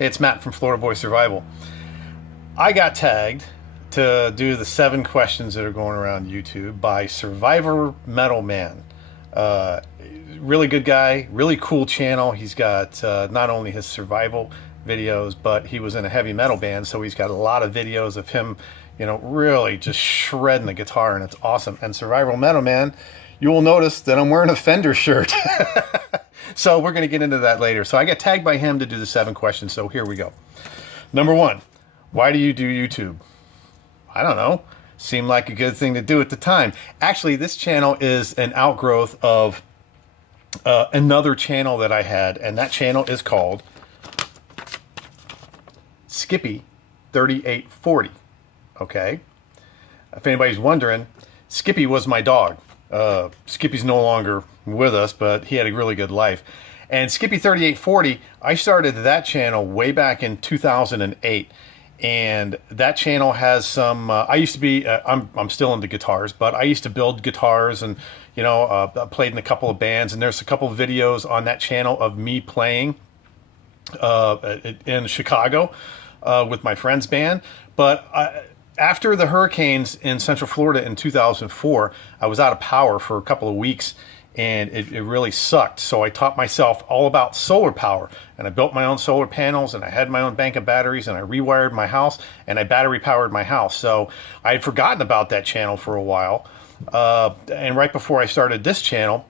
Hey, it's Matt from Florida Boy Survival. I got tagged to do the 7 questions that are going around YouTube by SurvivorMetalMan. Really good guy, really cool channel. He's got not only his survival videos, but he was in a heavy metal band, so he's got a lot of videos of him, you know, really just shredding the guitar, and it's awesome. And SurvivorMetalMan, you will notice that I'm wearing a Fender shirt. So we're going to get into that later. So I got tagged by him to do the 7 questions, so here we go. Number 1, why do you do YouTube? I don't know. Seemed like a good thing to do at the time. Actually, this channel is an outgrowth of another channel that I had, and that channel is called Skippy3840. Okay? If anybody's wondering, Skippy was my dog. Skippy's no longer with us, but he had a really good life. And Skippy3840, I started that channel way back in 2008. And that channel has some, I used to be, I'm still into guitars, but I used to build guitars and, you know, played in a couple of bands. And there's a couple of videos on that channel of me playing in Chicago with my friend's band. But after the hurricanes in Central Florida in 2004, I was out of power for a couple of weeks, and it really sucked. So I taught myself all about solar power, and I built my own solar panels, and I had my own bank of batteries, and I rewired my house, and I battery powered my house. So I had forgotten about that channel for a while. And right before I started this channel,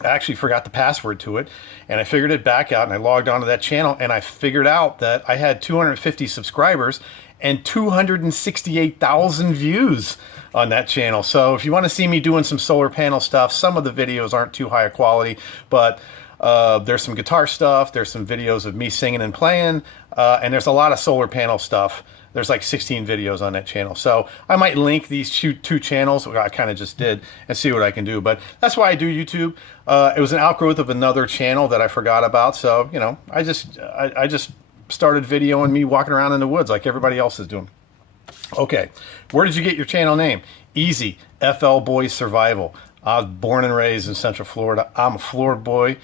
I actually forgot the password to it, and I figured it back out, and I logged onto that channel, and I figured out that I had 250 subscribers and 268,000 views on that channel. So if you want to see me doing some solar panel stuff, some of the videos aren't too high quality, but there's some guitar stuff, there's some videos of me singing and playing, and there's a lot of solar panel stuff. There's like 16 videos on that channel. So I might link these two channels, I kind of just did, and see what I can do. But that's why I do YouTube. It was an outgrowth of another channel that I forgot about. So, you know, I just started videoing me walking around in the woods like everybody else is doing. Okay, where did you get your channel name? Easy, FL Boy Survival. I was born and raised in Central Florida. I'm a Florida boy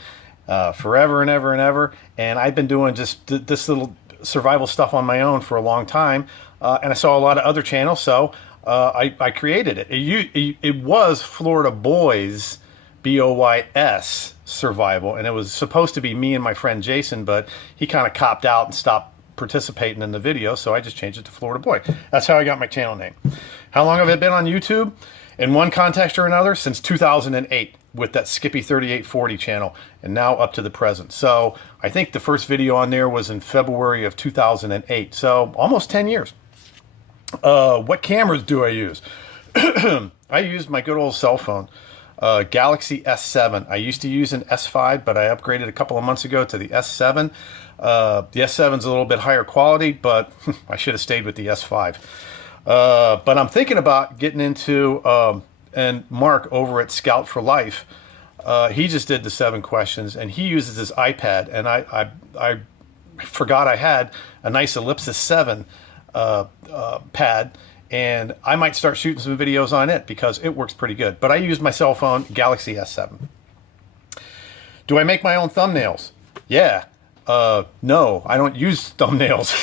forever and ever and ever. And I've been doing just this little survival stuff on my own for a long time. And I saw a lot of other channels, so I created it. It was Florida Boys, BOYS Survival, and it was supposed to be me and my friend Jason, but he kind of copped out and stopped participating in the video, so I just changed it to Florida Boy. That's how I got my channel name. How long have I been on YouTube? In one context or another, since 2008 with that Skippy3840 channel, and now up to the present. So I think the first video on there was in February of 2008, so almost 10 years. What cameras do I use? I use my good old cell phone. Galaxy S7. I used to use an S5, but I upgraded a couple of months ago to the S7. The S7 is a little bit higher quality, but I should have stayed with the S5. But I'm thinking about getting into, and Mark over at Scout for Life, he just did the 7 questions, and he uses his iPad, and I forgot I had a nice Ellipsis 7 pad, and I might start shooting some videos on it because it works pretty good. But I use my cell phone, Galaxy S7. Do I make my own thumbnails? Yeah. No, I don't use thumbnails.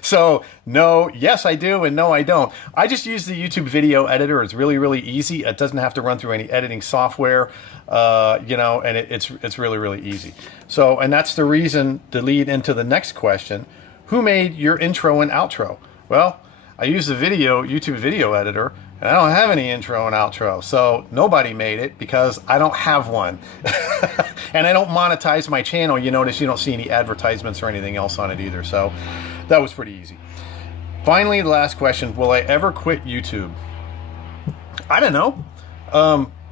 So, no, yes I do, and no I don't. I just use the YouTube video editor. It's really, really easy. It doesn't have to run through any editing software, you know, and it's really, really easy. So, and that's the reason to lead into the next question. Who made your intro and outro? Well, I use the YouTube video editor, and I don't have any intro and outro. So nobody made it because I don't have one. And I don't monetize my channel. You notice you don't see any advertisements or anything else on it either. So that was pretty easy. Finally, the last question, will I ever quit YouTube? I don't know.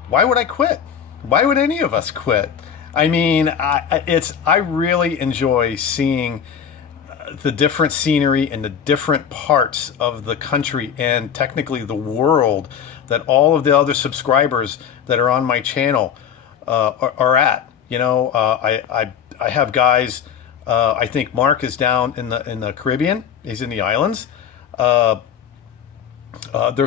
Why would I quit? Why would any of us quit? I mean, I really enjoy seeing the different scenery and the different parts of the country and technically the world that all of the other subscribers that are on my channel are at. You know, I have guys. I think Mark is down in the Caribbean. He's in the islands. There's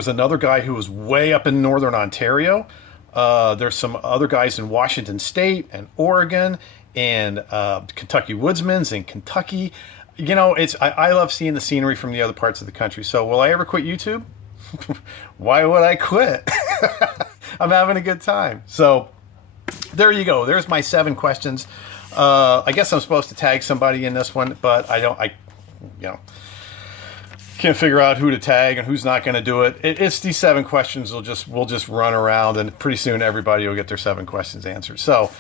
another guy who is way up in northern Ontario. There's some other guys in Washington State and Oregon and Kentucky Woodsman's in Kentucky. You know, I love seeing the scenery from the other parts of the country. So will I ever quit YouTube? Why would I quit? I'm having a good time. So there you go. There's my 7 questions. I guess I'm supposed to tag somebody in this one, but I can't figure out who to tag and who's not going to do it. It's these 7 questions. We'll just run around, and pretty soon everybody will get their 7 questions answered. So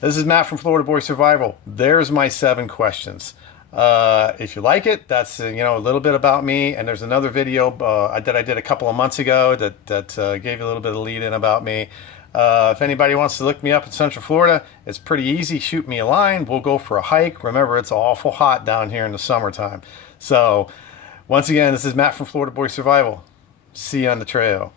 this is Matt from Florida Boy Survival. There's my 7 questions. If you like it, that's a little bit about me. And there's another video that I did a couple of months ago that gave you a little bit of lead in about me. If anybody wants to look me up in Central Florida, it's pretty easy. Shoot me a line. We'll go for a hike. Remember, it's awful hot down here in the summertime. So once again, this is Matt from Florida Boy Survival. See you on the trail.